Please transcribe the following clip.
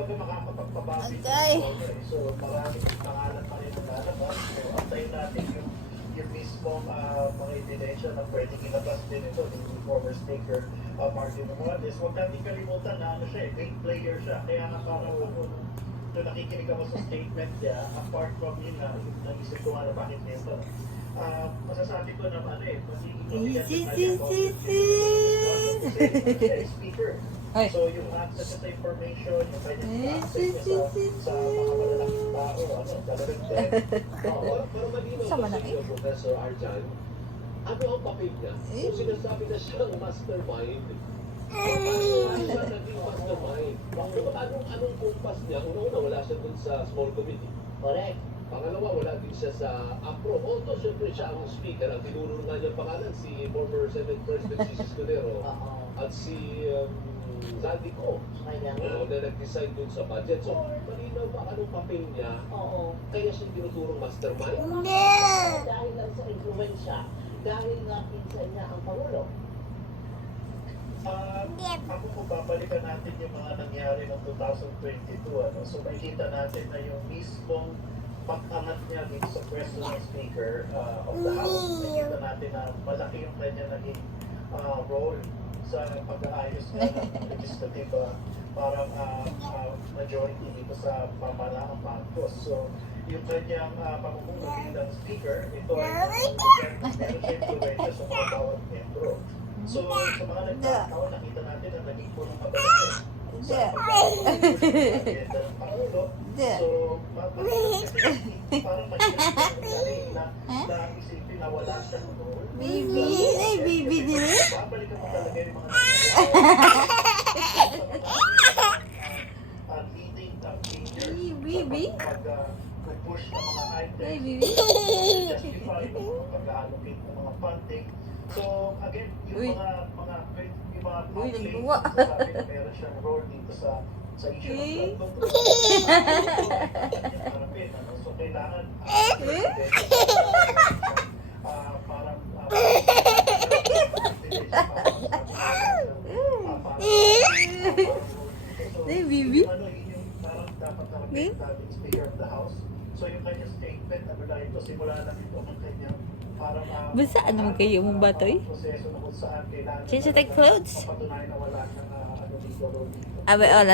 kumbaga makakapagpabago Okay. so maraming pangalan pa rin ang lalabas. So antayin natin yung mismong mga ebidensya na pwedeng ilabas din ito ng former speaker Martin Romualdez. Huwag natin kalimutan na ano siya, big player siya. Kaya nga parang ako nung nakikinig ako sa statement niya, apart from yun na, naisip ko nga na bakit nito. Masasabi ko naman magiging speaker. So yung access sa information, yung kanyang access sa mga malalaking tao, talagang Pero malinaw Sama sa na inyo, Professor Arjan, ano ang papel niya? Kung sinasabi na siyang mastermind, paano siya naging mastermind? Anong kumpas niya? Una-una, wala siya dun sa small committee. Correct. Pangalawa, wala din siya sa APRO. Although, siyempre siya ang speaker. Ang tinuro nga niya pangalan, si former Senate President Cesar Escudero at si Zaldi Co. Kaya na nag-decide dun sa budget. So, malinaw ba anong papel niya? Oo. Kaya siya tinuturong mastermind? Dahil lang sa influensya, dahil nga pinsan niya ang Pangulo. Ako kung babalikan natin yung mga nangyari noong 2022, so makikita natin na yung mismong pag-angat niya dito sa pwesto ng Speaker of the House, makikita natin na malaki yung kanya naging role sa pag-aayos ng legislative parang majority dito sa pamalaang Marcos. So, yung kanyang pamumuno bilang Speaker, ito ay meron siya influensya sa mga bawat membro. So, sa mga nagtatawa, nakita natin na naging punong mabalik sa pag-agenda ng Pangulo. So, parang mahirap na isipin na wala siyang role. Baby, ay baby din. Babalikan mo talaga yung mga leading campaigners Baby. pag-push ng mga items, Baby. justify ng pag-allocate ng mga funding. So, again, yung mga Uy, claims nagbuwa. na sabi na meron siyang role dito sa issue ng flood control. So, kailangan parang Ay, baby. Parang dapat natin dating Speaker of the House. So, yung kanyang statement, ito, simula na ito ang kanyang parang Basta naman kayo mong batoy? proseso na kung saan kailangan Change the clothes. mapatunayan na wala siyang dito. Abe, oh,